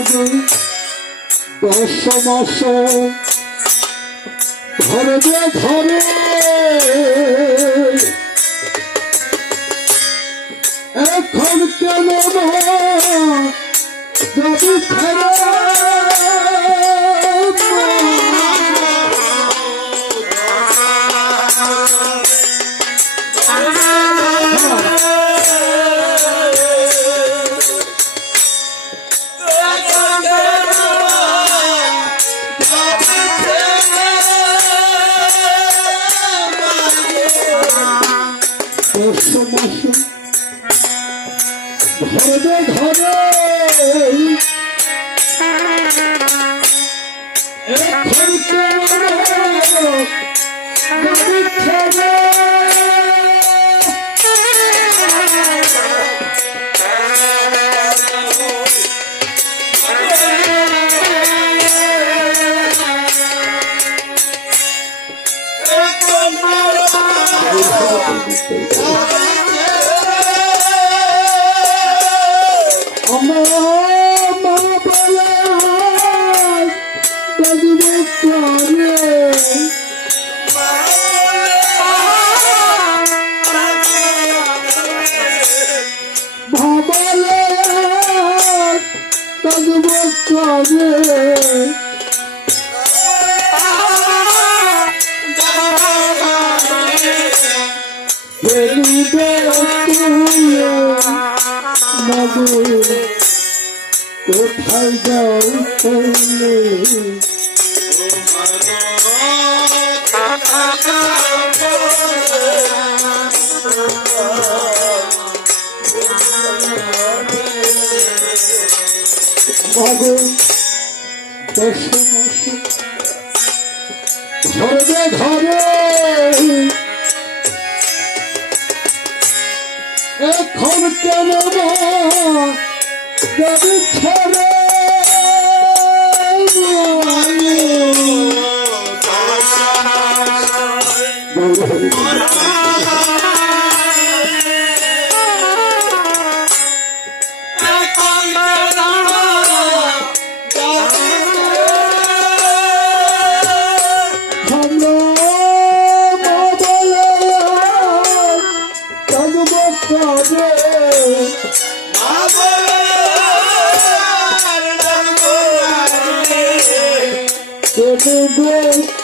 মাঝে 10 মাস ধরে ধরে এখন কেন যদি ফেরে ধরে ধরে এখন কোথায় যাও চলে মাগো 10 মাস ধরে ধরে এখন কেন যদি ছেড়ে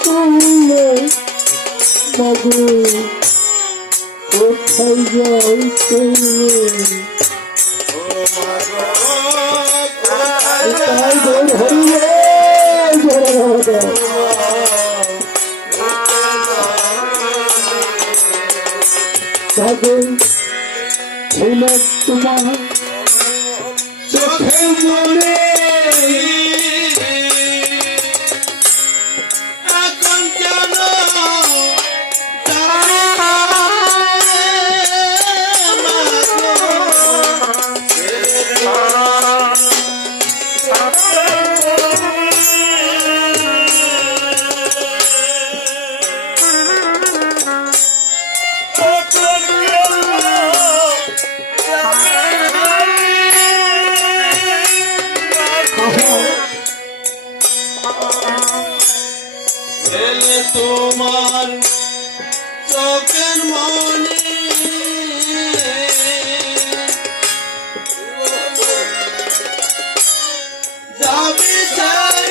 তুলে মাগো কোথায় যাও চলে তোমার চোখে মনে তোমার চোখের মনে যাবি সারে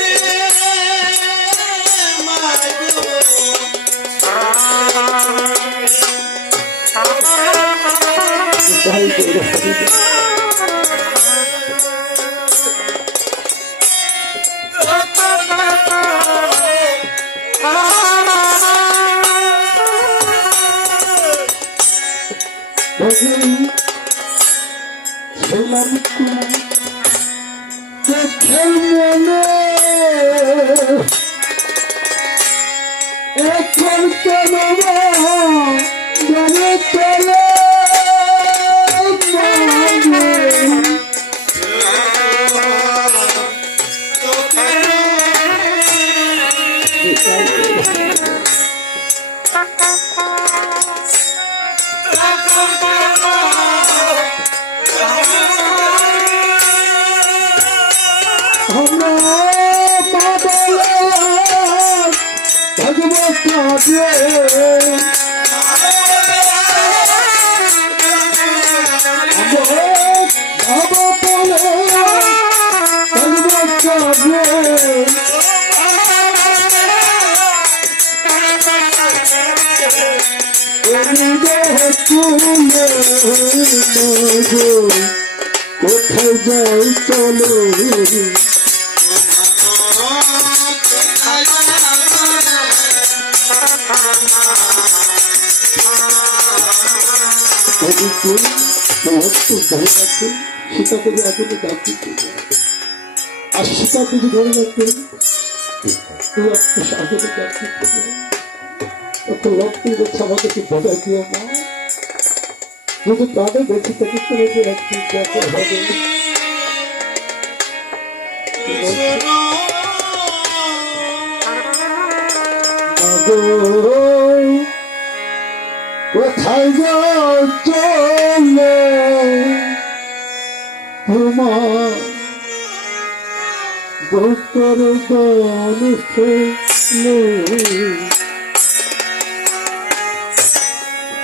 চোখের মনে এখন কেন জানে চলে কোথায় যাই চলো সীতাকে যে এখনো ডাকি আর সীতাকে যে ধরে রাখতেন তুই একটা সাগরে ডাকি একটা লক্ষ্মী হচ্ছে আমাদেরকে বোঝাই দিও মা যদি প্রাণে বেঁচে থেকে চলে যে একদিন দেখা হবে কোথায় যাও চলে তোমার বুকের গান শুনলে